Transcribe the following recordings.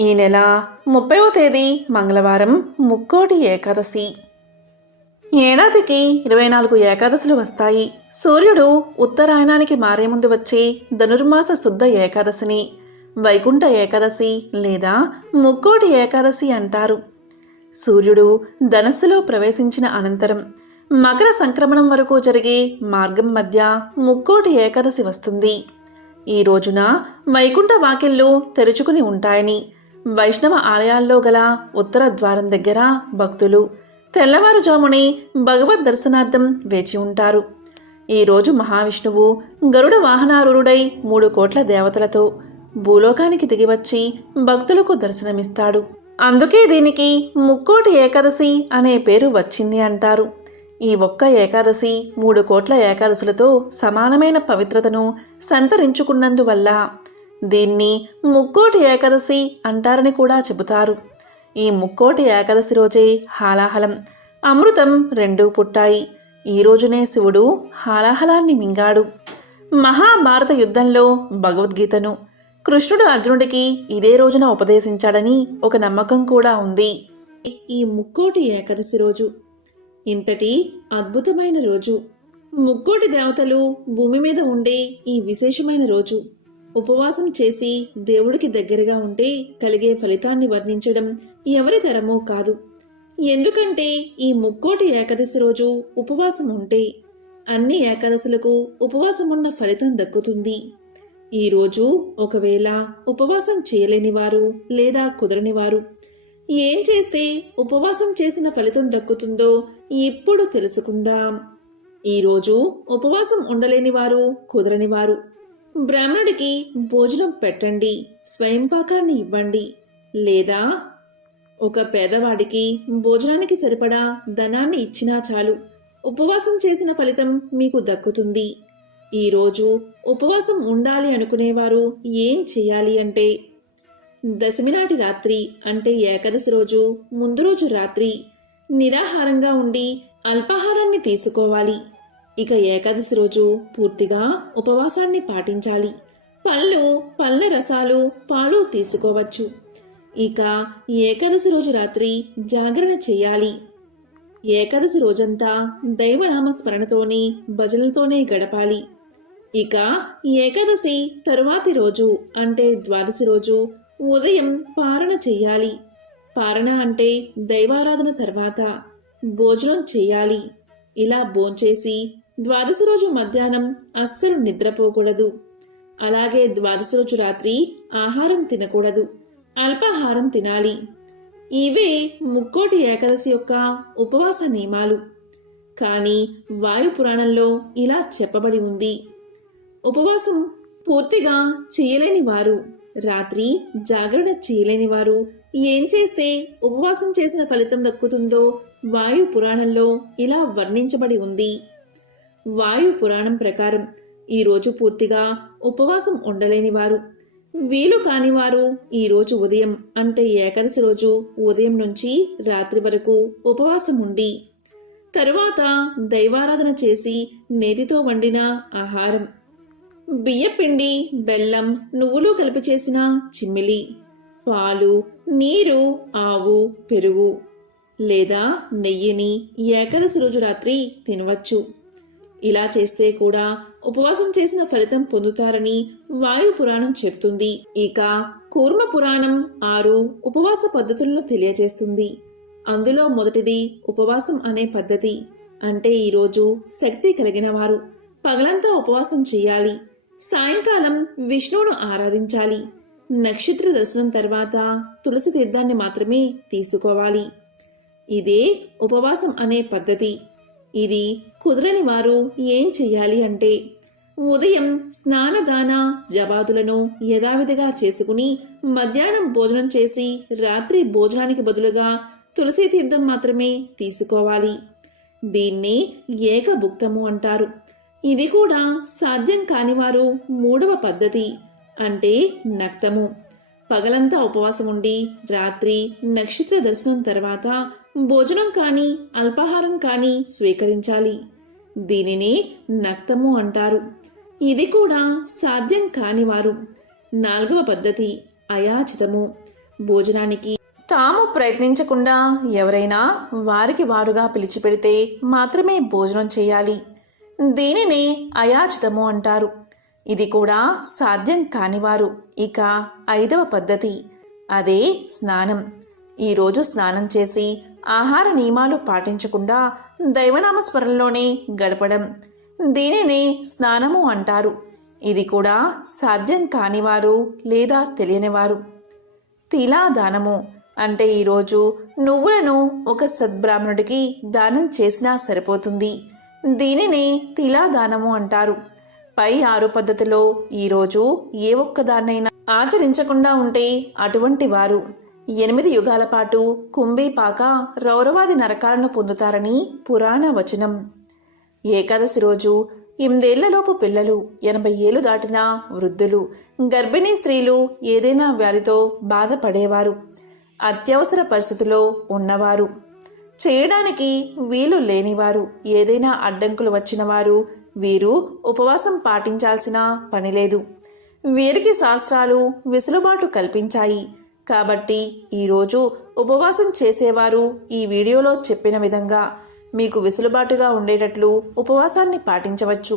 ఈ నెల ముప్పైవ తేదీ మంగళవారం ముక్కోటి ఏకాదశి. ఏడాదికి ఇరవై నాలుగు ఏకాదశులు వస్తాయి. సూర్యుడు ఉత్తరాయణానికి మారే ముందు వచ్చే ధనుర్మాస శుద్ధ ఏకాదశిని వైకుంఠ ఏకాదశి లేదా ముక్కోటి ఏకాదశి అంటారు. సూర్యుడు ధనస్సులో ప్రవేశించిన అనంతరం మకర సంక్రమణం వరకు జరిగే మార్గం మధ్య ముక్కోటి ఏకాదశి వస్తుంది. ఈ రోజున వైకుంఠ వాకిళ్ళు తెరుచుకుని ఉంటాయని వైష్ణవ ఆలయాల్లో గల ఉత్తర ద్వారం దగ్గర భక్తులు తెల్లవారుజామునే భగవద్ దర్శనార్థం వేచి ఉంటారు. ఈరోజు మహావిష్ణువు గరుడ వాహనారూఢుడై మూడు కోట్ల దేవతలతో భూలోకానికి దిగివచ్చి భక్తులకు దర్శనమిస్తాడు. అందుకే దీనికి ముక్కోటి ఏకాదశి అనే పేరు వచ్చింది అంటారు. ఈ ఒక్క ఏకాదశి మూడు కోట్ల ఏకాదశులతో సమానమైన పవిత్రతను సంతరించుకున్నందువల్ల దీన్ని ముక్కోటి ఏకాదశి అంటారని కూడా చెబుతారు. ఈ ముక్కోటి ఏకాదశి రోజే హాలాహలం అమృతం రెండూ పుట్టాయి. ఈ రోజునే శివుడు హాలాహలాన్ని మింగాడు. మహాభారత యుద్ధంలో భగవద్గీతను కృష్ణుడు అర్జునుడికి ఇదే రోజున ఉపదేశించాడని ఒక నమ్మకం కూడా ఉంది. ఈ ముక్కోటి ఏకాదశి రోజు ఇంతటి అద్భుతమైన రోజు. ముక్కోటి దేవతలు భూమి మీద ఉండే ఈ విశేషమైన రోజు. ఉపవాసం చేసి దేవుడికి దగ్గరగా ఉంటే కలిగే ఫలితాన్ని వర్ణించడం ఎవరి తరమో కాదు. ఎందుకంటే ఈ ముక్కోటి ఏకాదశి రోజు ఉపవాసం ఉంటే అన్ని ఏకాదశులకు ఉపవాసమున్న ఫలితం దక్కుతుంది. ఈరోజు ఒకవేళ ఉపవాసం చేయలేని వారు లేదా కుదరని వారు ఏం చేస్తే ఉపవాసం చేసిన ఫలితం దక్కుతుందో ఇప్పుడు తెలుసుకుందాం. ఈరోజు ఉపవాసం ఉండలేని వారు కుదరని వారు బ్రాహ్మణుడికి భోజనం పెట్టండి స్వయంపాకాన్ని ఇవ్వండి. లేదా ఒక పేదవాడికి భోజనానికి సరిపడా ధనాన్ని ఇచ్చినా చాలు. ఉపవాసం చేసిన ఫలితం మీకు దక్కుతుంది. ఈరోజు ఉపవాసం ఉండాలి అనుకునేవారు ఏం చేయాలి అంటే దశమి నాటి రాత్రి అంటే ఏకాదశి రోజు ముందు రోజు రాత్రి నిరాహారంగా ఉండి అల్పాహారాన్ని తీసుకోవాలి. ఇక ఏకాదశి రోజు పూర్తిగా ఉపవాసాన్ని పాటించాలి. పళ్ళు పళ్ళ రసాలు పాలు తీసుకోవచ్చు. ఇక ఏకాదశి రోజు రాత్రి జాగరణ చేయాలి. ఏకాదశి రోజంతా దైవనామ స్మరణతోని భజనలతోనే గడపాలి. ఇక ఏకాదశి తరువాతి రోజు అంటే ద్వాదశి రోజు ఉదయం పారణ చెయ్యాలి పారణ అంటే దైవారాధన తర్వాత భోజనం చేయాలి. ఇలా భోంచేసి ద్వాదశి రోజు మధ్యాహ్నం అస్సలు నిద్రపోకూడదు. అలాగే ద్వాదశి రోజు రాత్రి ఆహారం తినకూడదు. అల్పాహారం తినాలి. ఇవే ముక్కోటి ఏకాదశి యొక్క ఉపవాస నియమాలు. కానీ వాయు పురాణంలో ఇలా చెప్పబడి ఉంది. ఉపవాసం పూర్తిగా చేయలేని వారు రాత్రి జాగరణ చేయలేని వారు ఏం చేస్తే ఉపవాసం చేసిన ఫలితం దక్కుతుందో వాయు పురాణంలో ఇలా వర్ణించబడి ఉంది. వాయు పురాణం ప్రకారం ఈరోజు పూర్తిగా ఉపవాసం ఉండలేని వారు. వీలు కానివారు ఈరోజు ఉదయం అంటే ఏకాదశి రోజు ఉదయం నుంచి రాత్రి వరకు ఉపవాసం ఉండి తరువాత దైవారాధన చేసి నేతితో వండిన ఆహారం బియ్యపిండి బెల్లం నువ్వులు కలిపి చేసిన చిమ్మిలి పాలు నీరు ఆవు పెరుగు లేదా నెయ్యిని ఏకాదశి రోజు రాత్రి తినవచ్చు. ఇలా చేస్తే కూడా ఉపవాసం చేసిన ఫలితం పొందుతారని వాయు పురాణం చెప్తుంది. ఇక కూర్మ పురాణం ఆరు ఉపవాస పద్ధతులను తెలియజేస్తుంది. అందులో మొదటిది ఉపవాసం అనే పద్ధతి. అంటే ఈరోజు శక్తి కలిగిన వారు పగలంతా ఉపవాసం చేయాలి. సాయంకాలం విష్ణువును ఆరాధించాలి. నక్షత్ర దర్శనం తర్వాత తులసి తీర్థాన్ని మాత్రమే తీసుకోవాలి. ఇదే ఉపవాసం అనే పద్ధతి. ఇది కుదరని వారు ఏం చెయ్యాలి అంటే ఉదయం స్నానదాన జవాదులను యథావిధిగా చేసుకుని మధ్యాహ్నం భోజనం చేసి రాత్రి భోజనానికి బదులుగా తులసి తీర్థం మాత్రమే తీసుకోవాలి. దీన్ని ఏకభుక్తము అంటారు. ఇది కూడా సాధ్యం కానివారు మూడవ పద్ధతి అంటే నక్తము. పగలంతా ఉపవాసం ఉండి రాత్రి నక్షత్ర దర్శనం తర్వాత భోజనం కానీ అల్పాహారం కానీ స్వీకరించాలి. దీనిని నక్తము అంటారు. ఇది కూడా సాధ్యం కానివారు నాలుగవ పద్ధతి అయాచితము. భోజనానికి తాము ప్రయత్నించకుండా ఎవరైనా వారికి వారుగా పిలిచిపెడితే మాత్రమే భోజనం చేయాలి. దీనినే అయాచితము అంటారు. ఇది కూడా సాధ్యం కానివారు ఇక ఐదవ పద్ధతి. అదే స్నానం. ఈరోజు స్నానం చేసి ఆహార నియమాలు పాటించకుండా దైవనామస్మరణలోనే గడపడం. దీనినే స్నానము అంటారు. ఇది కూడా సాధ్యం కానివారు లేదా తెలియనివారు. తిలాదానము అంటే ఈరోజు నువ్వులను ఒక సద్బ్రాహ్మణుడికి దానం చేసినా సరిపోతుంది. దీనినే తిలాదానము అంటారు. పై ఆరు పద్ధతిలో ఈరోజు ఏ ఒక్కదాన్నైనా ఆచరించకుండా ఉంటే అటువంటి వారు ఎనిమిది యుగాల పాటు కుంభీపాక రౌరవాది నరకాలను పొందుతారని పురాణ వచనం. ఏకాదశి రోజు ఎనిమిదేళ్ళలోపు పిల్లలు ఎనభై ఏళ్ళు దాటిన వృద్ధులు గర్భిణీ స్త్రీలు ఏదైనా వ్యాధితో బాధపడేవారు అత్యవసర పరిస్థితిలో ఉన్నవారు. చేయడానికి వీలు లేనివారు ఏదైనా అడ్డంకులు వచ్చినవారు వీరు ఉపవాసం పాటించాల్సిన పని లేదు. వీరికి శాస్త్రాలు వెసులుబాటు కల్పించాయి. కాబట్టి ఈరోజు ఉపవాసం చేసేవారు ఈ వీడియోలో చెప్పిన విధంగా మీకు వెసులుబాటుగా ఉండేటట్లు ఉపవాసాన్ని పాటించవచ్చు.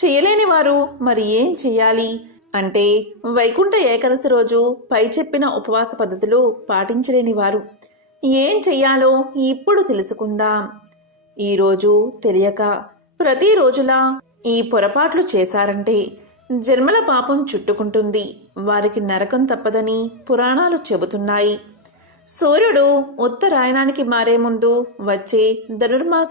చేయలేని వారు మరి ఏం చేయాలి? అంటే వైకుంఠ ఏకాదశి రోజు పై చెప్పిన ఉపవాస పద్ధతులు పాటించలేని వారు. ఏం చెయ్యాలో ఇప్పుడు తెలుసుకుందాం. ఈరోజు తెలియక ప్రతిరోజులా ఈ పొరపాట్లు చేశారంటే జన్మల పాపం చుట్టుకుంటుంది. వారికి నరకం తప్పదని పురాణాలు చెబుతున్నాయి. సూర్యుడు ఉత్తరాయణానికి మారే ముందు వచ్చే ధనుర్మాస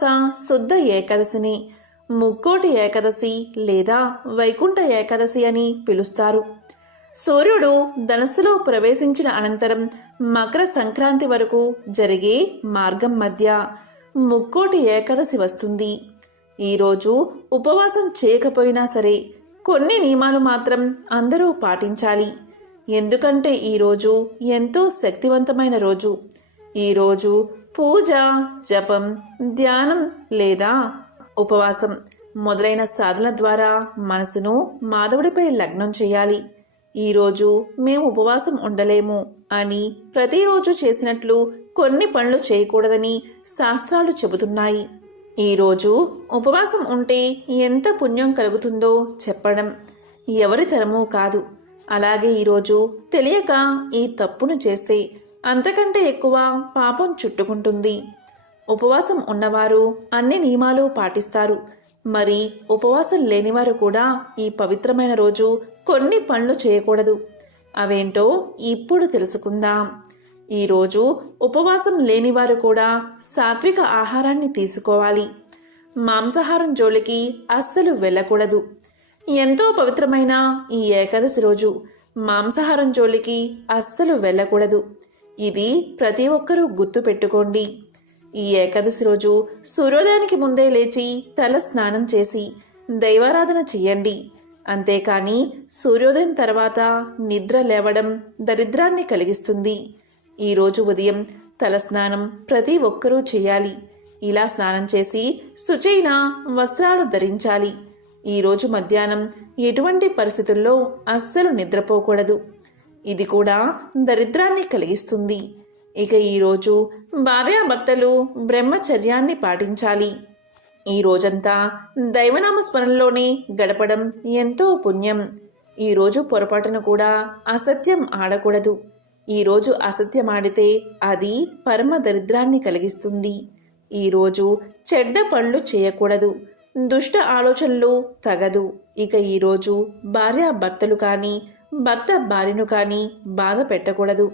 శుద్ధ ఏకాదశిని ముక్కోటి ఏకాదశి లేదా వైకుంఠ ఏకాదశి అని పిలుస్తారు. సూర్యుడు ధనస్సులో ప్రవేశించిన అనంతరం మకర సంక్రాంతి వరకు జరిగే మార్గం మధ్య ముక్కోటి ఏకాదశి వస్తుంది. ఈరోజు ఉపవాసం చేయకపోయినా సరే కొన్ని నియమాలు మాత్రం అందరూ పాటించాలి. ఎందుకంటే ఈరోజు ఎంతో శక్తివంతమైన రోజు. ఈరోజు పూజ జపం ధ్యానం లేదా ఉపవాసం మొదలైన సాధన ద్వారా మనసును మాధవుడిపై లగ్నం చేయాలి. ఈరోజు మేము ఉపవాసం ఉండలేము అని ప్రతిరోజు చేసినట్లు కొన్ని పనులు చేయకూడదని శాస్త్రాలు చెబుతున్నాయి. ఈరోజు ఉపవాసం ఉంటే ఎంత పుణ్యం కలుగుతుందో చెప్పడం ఎవరి తరమూ కాదు. అలాగే ఈరోజు తెలియక ఈ తప్పును చేస్తే అంతకంటే ఎక్కువ పాపం చుట్టుకుంటుంది. ఉపవాసం ఉన్నవారు అన్ని నియమాలు పాటిస్తారు. మరి ఉపవాసం లేనివారు కూడా ఈ పవిత్రమైన రోజు కొన్ని పనులు చేయకూడదు. అవేంటో ఇప్పుడు తెలుసుకుందాం. ఈరోజు ఉపవాసం లేనివారు కూడా సాత్విక ఆహారాన్ని తీసుకోవాలి. మాంసాహారం జోలికి అస్సలు వెళ్ళకూడదు. ఎంతో పవిత్రమైన ఈ ఏకాదశి రోజు మాంసాహారం జోలికి అస్సలు వెళ్ళకూడదు. ఇది ప్రతి ఒక్కరూ గుర్తు పెట్టుకోండి. ఈ ఏకాదశి రోజు సూర్యోదయానికి ముందే లేచి తల స్నానం చేసి దైవారాధన చెయ్యండి అంతేకాని సూర్యోదయం తర్వాత నిద్ర లేవడం దరిద్రాన్ని కలిగిస్తుంది. ఈరోజు ఉదయం తలస్నానం ప్రతి ఒక్కరూ చేయాలి. ఇలా స్నానం చేసి శుచైన వస్త్రాలు ధరించాలి. ఈరోజు మధ్యాహ్నం ఎటువంటి పరిస్థితుల్లో అస్సలు నిద్రపోకూడదు. ఇది కూడా దరిద్రాన్ని కలిగిస్తుంది. ఇక ఈరోజు భార్యాభర్తలు బ్రహ్మచర్యాన్ని పాటించాలి. ఈ రోజంతా దైవనామ స్మరణలోనే గడపడం ఎంతో పుణ్యం. ఈరోజు పొరపాటున కూడా అసత్యం ఆడకూడదు. ఈరోజు అసత్యమాడితే అది పరమ దరిద్రాన్ని కలిగిస్తుంది. ఈరోజు చెడ్డ పనులు చేయకూడదు. దుష్ట ఆలోచనలు తగదు. ఇక ఈరోజు భార్య భర్తలు కానీ భర్త భార్యను కానీ బాధ పెట్టకూడదు.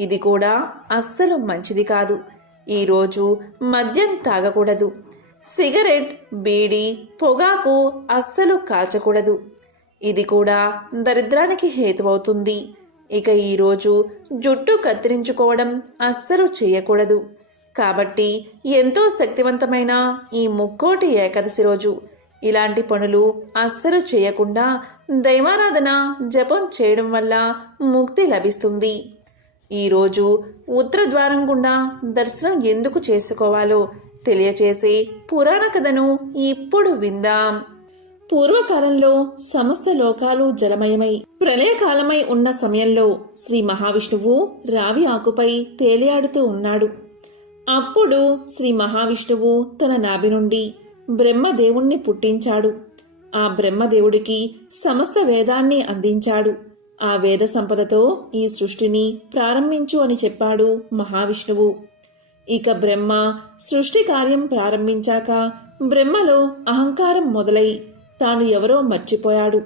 ఇది కూడా అస్సలు మంచిది కాదు. ఈరోజు మద్యం తాగకూడదు. సిగరెట్ బీడి పొగాకు అస్సలు కాల్చకూడదు. ఇది కూడా దరిద్రానికి హేతువవుతుంది. ఇక ఈరోజు జుట్టు కత్తిరించుకోవడం అస్సలు చేయకూడదు. కాబట్టి ఎంతో శక్తివంతమైన ఈ ముక్కోటి ఏకాదశి రోజు. ఇలాంటి పనులు అస్సలు చేయకుండా దైవారాధన జపం చేయడం వల్ల ముక్తి లభిస్తుంది. ఈరోజు ఉత్తర ద్వారం గుండా దర్శనం ఎందుకు చేసుకోవాలో తెలియచేసే పురాణ కథను ఇప్పుడు విందాం. పూర్వకాలంలో సమస్త లోకాలు జలమయమై ప్రళయకాలమై ఉన్న సమయంలో శ్రీ మహావిష్ణువు రావి ఆకుపై తేలియాడుతూ ఉన్నాడు. అప్పుడు శ్రీ మహావిష్ణువు తన నాభి నుండి బ్రహ్మదేవుణ్ణి పుట్టించాడు. ఆ బ్రహ్మదేవుడికి సమస్త వేదాన్ని అందించాడు. ఆ వేద సంపదతో ఈ సృష్టిని ప్రారంభించు అని చెప్పాడు మహావిష్ణువు. ఇక బ్రహ్మ సృష్టి కార్యం ప్రారంభించాక బ్రహ్మలో అహంకారం మొదలై తాను ఎవరో మర్చిపోయాడు.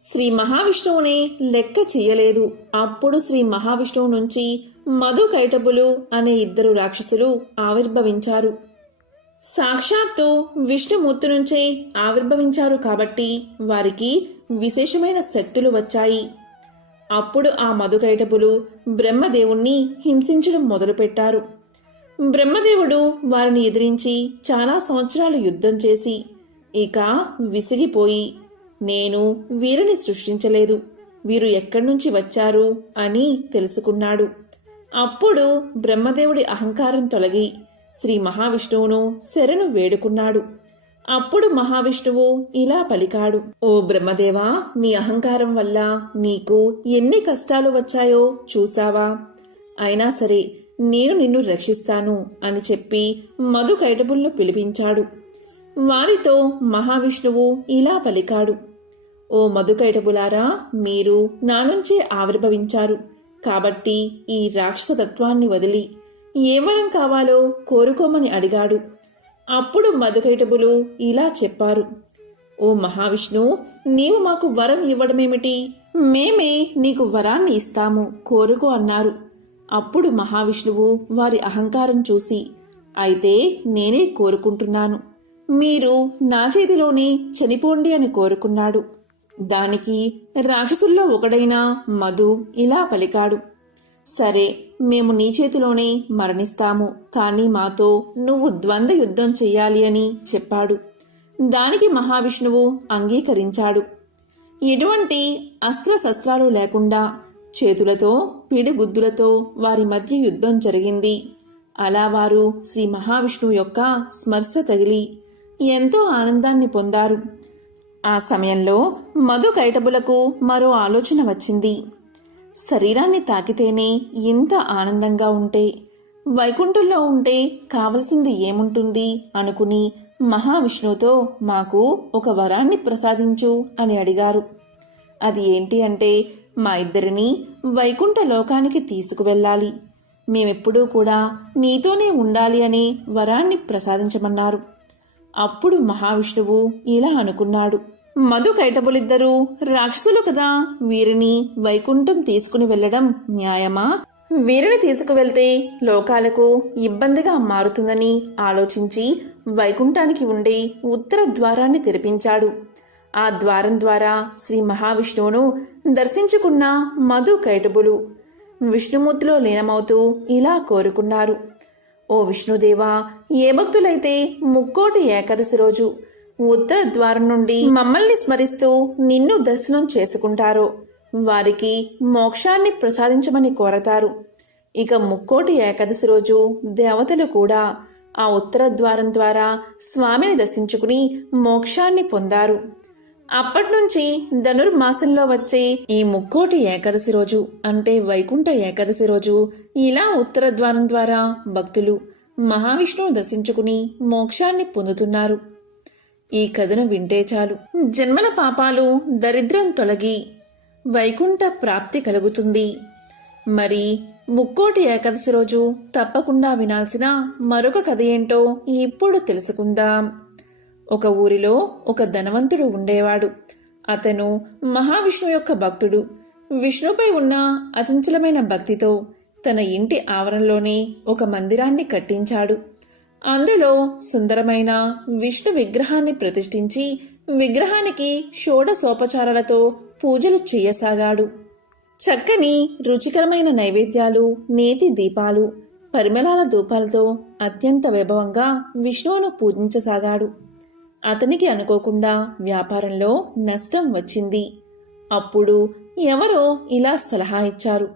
శ్రీ మహావిష్ణువుని లెక్క చెయ్యలేదు అప్పుడు శ్రీ మహావిష్ణువు నుంచి మధు కైటబులు అనే ఇద్దరు రాక్షసులు ఆవిర్భవించారు. సాక్షాత్తు విష్ణుమూర్తి నుంచే ఆవిర్భవించారు కాబట్టి వారికి విశేషమైన శక్తులు వచ్చాయి. అప్పుడు ఆ మధుకైటపులు బ్రహ్మదేవుణ్ణి హింసించడం మొదలుపెట్టారు. బ్రహ్మదేవుడు వారిని ఎదిరించి చాలా సంవత్సరాలు యుద్ధం చేసి ఇక విసిగిపోయి నేను వీరిని సృష్టించలేదు. వీరు ఎక్కడి నుంచి వచ్చారు? అని తెలుసుకున్నాడు. అప్పుడు బ్రహ్మదేవుడి అహంకారం తొలగి శ్రీ మహావిష్ణువును శరణు వేడుకున్నాడు. అప్పుడు మహావిష్ణువు ఇలా పలికాడు ఓ బ్రహ్మదేవా నీ అహంకారం వల్ల నీకు ఎన్ని కష్టాలు వచ్చాయో చూసావా అయినా సరే నేను నిన్ను రక్షిస్తాను అని చెప్పి మధు కైటబుల్ను పిలిపించాడు. వారితో మహావిష్ణువు ఇలా పలికాడు. ఓ మధుకైటబులారా మీరు నా నుంచే ఆవిర్భవించారు. కాబట్టి ఈ రాక్షసతత్వాన్ని వదిలి ఏ వరం కావాలో కోరుకోమని అడిగాడు. అప్పుడు మధుకైటబులు ఇలా చెప్పారు. ఓ మహావిష్ణు నీవు మాకు వరం ఇవ్వడమేమిటి? మేమే నీకు వరాన్ని ఇస్తాము కోరుకో అన్నారు. అప్పుడు మహావిష్ణువు వారి అహంకారం చూసి అయితే నేనే కోరుకుంటున్నాను. మీరు నా చేతిలోనే చనిపోండి అని కోరుకున్నాడు. దానికి రాక్షసుల్లో ఒకడైన మధు ఇలా పలికాడు. సరే మేము నీ చేతిలోనే మరణిస్తాము కానీ మాతో నువ్వు ద్వంద్వ యుద్ధం చెయ్యాలి అని చెప్పాడు. దానికి మహావిష్ణువు అంగీకరించాడు. ఎటువంటి అస్త్రశస్త్రాలు లేకుండా చేతులతో పిడిగుద్దులతో వారి మధ్య యుద్ధం జరిగింది. అలా వారు శ్రీ మహావిష్ణువు యొక్క స్మర్శ తగిలి ఎంతో ఆనందాన్ని పొందారు. ఆ సమయంలో మధు కైటబులకు మరో ఆలోచన వచ్చింది. శరీరాన్ని తాకితేనే ఇంత ఆనందంగా ఉంటే వైకుంఠంలో ఉంటే కావలసింది ఏముంటుంది అనుకుని మహావిష్ణువుతో మాకు ఒక వరాన్ని ప్రసాదించు అని అడిగారు. అది ఏంటి అంటే మా ఇద్దరిని వైకుంఠ లోకానికి తీసుకువెళ్ళాలి. మేమెప్పుడూ కూడా నీతోనే ఉండాలి అని వరాన్ని ప్రసాదించమన్నారు. అప్పుడు మహావిష్ణువు ఇలా అనుకున్నాడు. మధు కైటబులిద్దరూ రాక్షసులు కదా వీరిని వైకుంఠం తీసుకుని వెళ్ళడం న్యాయమా? వీరిని తీసుకువెళ్తే లోకాలకు ఇబ్బందిగా మారుతుందని ఆలోచించి వైకుంఠానికి ఉండే ఉత్తర ద్వారాన్ని తెరిపించాడు. ఆ ద్వారం ద్వారా శ్రీ మహావిష్ణువును దర్శించుకున్న మధు కైటబులు విష్ణుమూర్తిలో లీనమవుతూ ఇలా కోరుకున్నారు. ఓ విష్ణుదేవా ఏ భక్తులైతే ముక్కోటి ఏకాదశి రోజు ఉత్తర ద్వారం నుండి మమ్మల్ని స్మరిస్తూ నిన్ను దర్శనం చేసుకుంటారో వారికి మోక్షాన్ని ప్రసాదించమని కోరతారు. ఇక ముక్కోటి ఏకాదశి రోజు దేవతలు కూడా ఆ ఉత్తర ద్వారం ద్వారా స్వామిని దర్శించుకుని మోక్షాన్ని పొందారు. అప్పట్నుంచి ధనుర్మాసంలో వచ్చే ఈ ముక్కోటి ఏకాదశి రోజు అంటే వైకుంఠ ఏకాదశి రోజు ఇలా ఉత్తర ద్వారం ద్వారా భక్తులు మహావిష్ణువు దర్శించుకుని మోక్షాన్ని పొందుతున్నారు. ఈ కథను వింటే చాలు. జన్మల పాపాలు దరిద్రం తొలగి వైకుంఠ ప్రాప్తి కలుగుతుంది. మరి ముక్కోటి ఏకాదశి రోజు తప్పకుండా వినాల్సిన మరొక కథ ఏంటో ఇప్పుడు తెలుసుకుందాం. ఒక ఊరిలో ఒక ధనవంతుడు ఉండేవాడు. అతను మహావిష్ణువు యొక్క భక్తుడు. విష్ణుపై ఉన్న అచంచలమైన భక్తితో తన ఇంటి ఆవరణలోనే ఒక మందిరాన్ని కట్టించాడు. అందులో సుందరమైన విష్ణు విగ్రహాన్ని ప్రతిష్ఠించి విగ్రహానికి షోడసోపచారాలతో పూజలు చేయసాగాడు. చక్కని రుచికరమైన నైవేద్యాలు నేతి దీపాలు పరిమళాల ధూపాలతో అత్యంత వైభవంగా విష్ణువును పూజించసాగాడు. అతనికి అనుకోకుండా వ్యాపారంలో నష్టం వచ్చింది. అప్పుడు ఎవరో ఇలా సలహా ఇచ్చారు.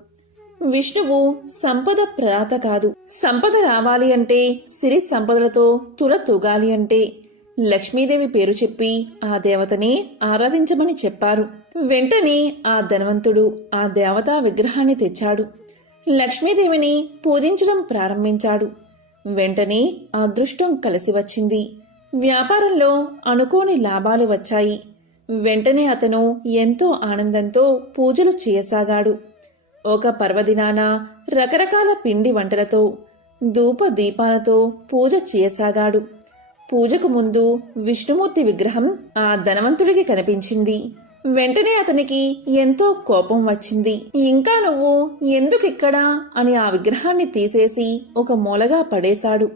విష్ణువు సంపద ప్రదాత కాదు. సంపద రావాలి అంటే సిరి సంపదలతో తుల తూగాలి అంటే లక్ష్మీదేవి పేరు చెప్పి ఆ దేవతని ఆరాధించమని చెప్పారు. వెంటనే ఆ ధనవంతుడు ఆ దేవతా విగ్రహాన్ని తెచ్చాడు. లక్ష్మీదేవిని పూజించడం ప్రారంభించాడు. వెంటనే అదృష్టం కలిసి వచ్చింది. వ్యాపారంలో అనుకోని లాభాలు వచ్చాయి. వెంటనే అతను ఎంతో ఆనందంతో పూజలు చేయసాగాడు. ఒక పర్వదినాన రకరకాల పిండి వంటలతో ధూప దీపాలతో పూజ చేయసాగాడు. పూజకు ముందు విష్ణుమూర్తి విగ్రహం ఆ ధనవంతుడికి కనిపించింది. వెంటనే అతనికి ఎంతో కోపం వచ్చింది. ఇంకా నువ్వు ఎందుకిక్కడా? అని ఆ విగ్రహాన్ని తీసేసి ఒక మూలగా పడేశాడు.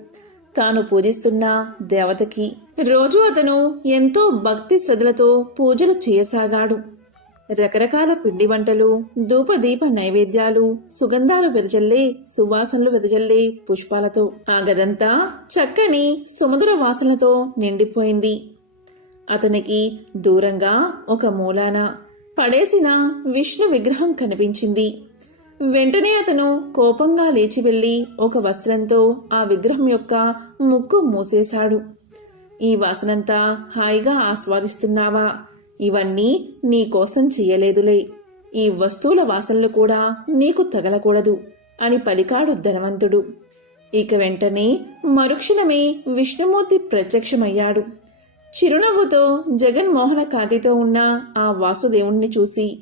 తాను పూజిస్తున్న దేవతకి. రోజు అతను ఎంతో భక్తి శ్రద్ధలతో పూజలు చేయసాగాడు. రకరకాల పిండి వంటలు ధూపదీప నైవేద్యాలు సుగంధాలు వెదజల్లే సువాసనలు వెదజల్లే పుష్పాలతో. ఆ గదంతా చక్కని సుమధుర వాసనలతో నిండిపోయింది. అతనికి దూరంగా ఒక మూలాన పడేసిన విష్ణు విగ్రహం కనిపించింది. వెంటనే అతను కోపంగా లేచి వెళ్ళి ఒక వస్త్రంతో ఆ విగ్రహం యొక్క ముక్కు మూసేశాడు. ఈ వాసనంతా హాయిగా ఆస్వాదిస్తున్నావా? ఇవన్నీ నీకోసం చెయ్యలేదులే. ఈ వస్తువుల వాసనలు కూడా నీకు తగలకూడదు అని పలికాడు ధనవంతుడు. ఇక వెంటనే మరుక్షణమే విష్ణుమూర్తి ప్రత్యక్షమయ్యాడు. చిరునవ్వుతో జగన్మోహన కాంతితో ఉన్న ఆ వాసుదేవుణ్ణి చూసి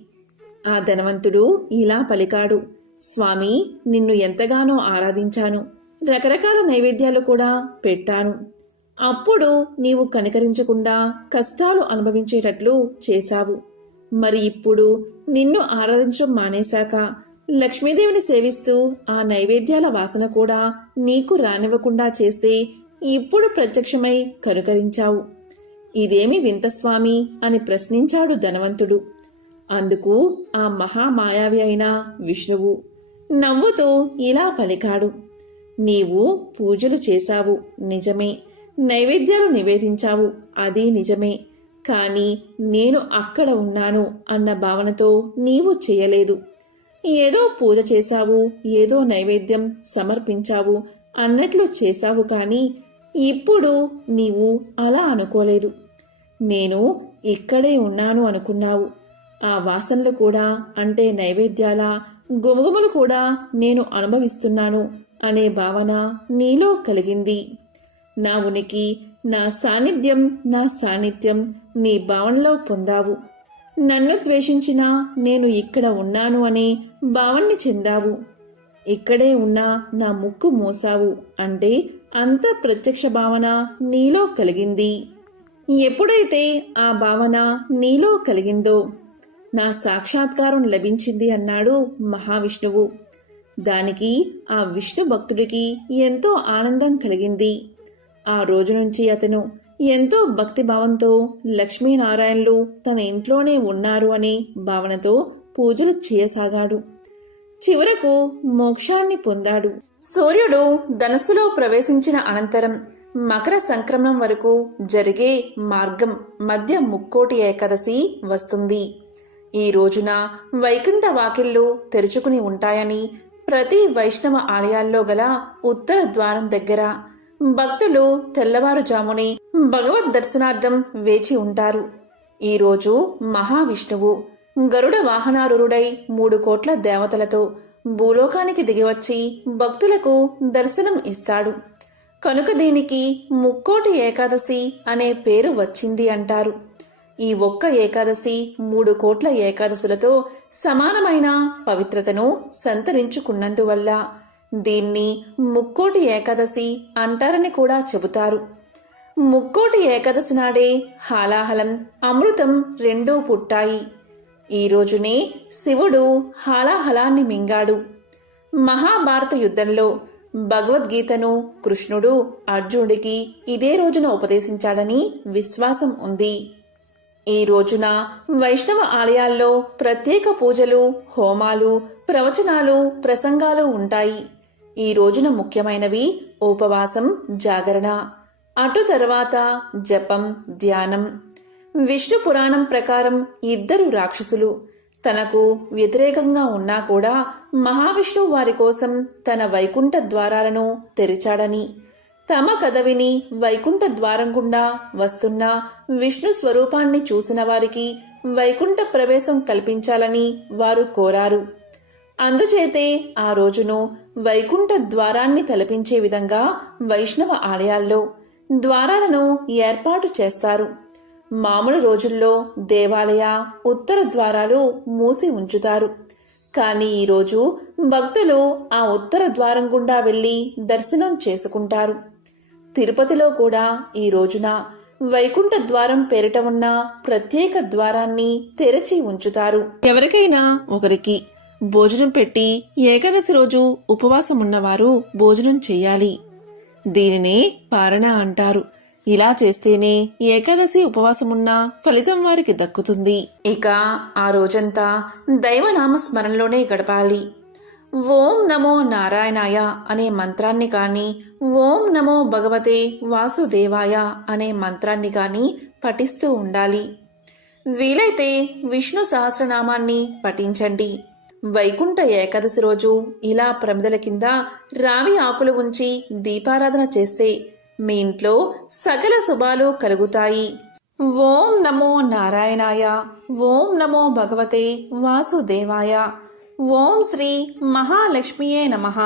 ఆ ధనవంతుడు ఇలా పలికాడు స్వామి నిన్ను ఎంతగానో ఆరాధించాను. రకరకాల నైవేద్యాలు కూడా పెట్టాను. అప్పుడు నీవు కనికరించకుండా కష్టాలు అనుభవించేటట్లు చేశావు. మరి ఇప్పుడు నిన్ను ఆరాధించడం మానేశాక లక్ష్మీదేవిని సేవిస్తూ ఆ నైవేద్యాల వాసన కూడా నీకు రానివ్వకుండా చేస్తే ఇప్పుడు ప్రత్యక్షమై కనుకరించావు. ఇదేమి వింత స్వామి అని ప్రశ్నించాడు ధనవంతుడు. అందుకు ఆ మహామాయావి అయిన విష్ణువు నవ్వుతూ ఇలా పలికాడు. నీవు పూజలు చేశావు నిజమే. నైవేద్యాలు నివేదించావు అది నిజమే. కానీ నేను అక్కడ ఉన్నాను అన్న భావనతో నీవు చేయలేదు. ఏదో పూజ చేశావు ఏదో నైవేద్యం సమర్పించావు అన్నట్లు చేశావు కానీ ఇప్పుడు నీవు అలా అనుకోలేదు. నేను ఇక్కడే ఉన్నాను అనుకున్నావు. ఆ వాసనలు కూడా అంటే నైవేద్యాల గుమగుమలు కూడా నేను అనుభవిస్తున్నాను అనే భావన నీలో కలిగింది. నా ఉనికి నా సాన్నిధ్యం నా సాన్నిధ్యం నీ భావనలో పొందావు. నన్ను ద్వేషించినా నేను ఇక్కడ ఉన్నాను అనే భావన్ని చెందావు. ఇక్కడే ఉన్న నా ముక్కు మోసావు అంటే అంత ప్రత్యక్ష భావన నీలో కలిగింది. ఎప్పుడైతే ఆ భావన నీలో కలిగిందో నా సాక్షాత్కారం లభించింది అన్నాడు మహావిష్ణువు. దానికి ఆ విష్ణు భక్తుడికి ఎంతో ఆనందం కలిగింది. ఆ రోజు నుంచి అతను ఎంతో భక్తిభావంతో లక్ష్మీనారాయణలు తన ఇంట్లోనే ఉన్నారు అనే భావనతో పూజలు చేయసాగాడు. చివరకు మోక్షాన్ని పొందాడు. సూర్యుడు ధనస్సులో ప్రవేశించిన అనంతరం మకర సంక్రమణం వరకు జరిగే మార్గం మధ్య ముక్కోటి ఏకాదశి వస్తుంది. ఈ రోజున వైకుంఠ వాకిళ్ళు తెరుచుకుని ఉంటాయని ప్రతి వైష్ణవ ఆలయాల్లో గల ఉత్తర ద్వారం దగ్గర భక్తులు తెల్లవారుజాముని భగవద్ దర్శనార్థం వేచి ఉంటారు. ఈరోజు మహావిష్ణువు గరుడ వాహనారురుడై మూడు కోట్ల దేవతలతో భూలోకానికి దిగివచ్చి భక్తులకు దర్శనం ఇస్తాడు. కనుక దీనికి ముక్కోటి ఏకాదశి అనే పేరు వచ్చింది అంటారు. ఈ ఒక్క ఏకాదశి మూడు కోట్ల ఏకాదశులతో సమానమైన పవిత్రతను సంతరించుకున్నందువల్ల దీన్ని ముక్కోటి ఏకాదశి అంటారని కూడా చెబుతారు. ముక్కోటి ఏకాదశి నాడే హాలాహలం అమృతం రెండూ పుట్టాయి. ఈ రోజునే శివుడు హాలాహలాన్ని మింగాడు. మహాభారత యుద్ధంలో భగవద్గీతను కృష్ణుడు అర్జునుడికి ఇదే రోజున ఉపదేశించాడని విశ్వాసం ఉంది. ఈ రోజున వైష్ణవ ఆలయాల్లో ప్రత్యేక పూజలు హోమాలు ప్రవచనాలు ప్రసంగాలు ఉంటాయి. ఈ రోజున ముఖ్యమైనవి ఉపవాసం జాగరణ. అటు తర్వాత జపం ధ్యానం. విష్ణు పురాణం ప్రకారం ఇద్దరు రాక్షసులు. తనకు వ్యతిరేకంగా ఉన్నా కూడా మహావిష్ణువు వారి కోసం తన వైకుంఠ ద్వారాలను తెరిచాడని తమ కథ విని వైకుంఠ ద్వారం గుండా వస్తున్న విష్ణు స్వరూపాన్ని చూసిన వారికి వైకుంఠ ప్రవేశం కల్పించాలని వారు కోరారు. అందుచేతే ఆ రోజును వైకుంఠ ద్వారాన్ని తలపించే విధంగా వైష్ణవ ఆలయాల్లో ద్వారాలను ఏర్పాటు చేస్తారు. మామూలు రోజుల్లో దేవాలయ ఉత్తర ద్వారాలు మూసి ఉంచుతారు. కానీ ఈరోజు భక్తులు ఆ ఉత్తర ద్వారం గుండా వెళ్ళి దర్శనం చేసుకుంటారు. తిరుపతిలో కూడా ఈ రోజున వైకుంఠ ద్వారం పేరిట ఉన్న ప్రత్యేక ద్వారాన్ని తెరచి ఉంచుతారు. ఎవరికైనా ఒకరికి భోజనం పెట్టి ఏకాదశి రోజు ఉపవాసం ఉన్నవారు భోజనం చేయాలి. దీనినే పారణ అంటారు. ఇలా చేస్తేనే ఏకాదశి ఉపవాసమున్న ఫలితం వారికి దక్కుతుంది. ఇక ఆ రోజంతా దైవనామ స్మరణలోనే గడపాలి. ఓం నమో నారాయణాయ అనే మంత్రాన్ని కానీ ఓం నమో భగవతే వాసుదేవాయ అనే మంత్రాన్ని కానీ పఠిస్తూ ఉండాలి. వీలైతే విష్ణు సహస్రనామాన్ని పఠించండి. వైకుంఠ ఏకాదశి రోజు ఇలా ప్రమిదల కింద రావి ఆకులు ఉంచి దీపారాధన చేస్తే మీ ఇంట్లో సకల శుభాలు కలుగుతాయి. ఓం నమో నారాయణాయ ఓం నమో భగవతే వాసుదేవాయ ఓం శ్రీ మహాలక్ష్మియే నమః.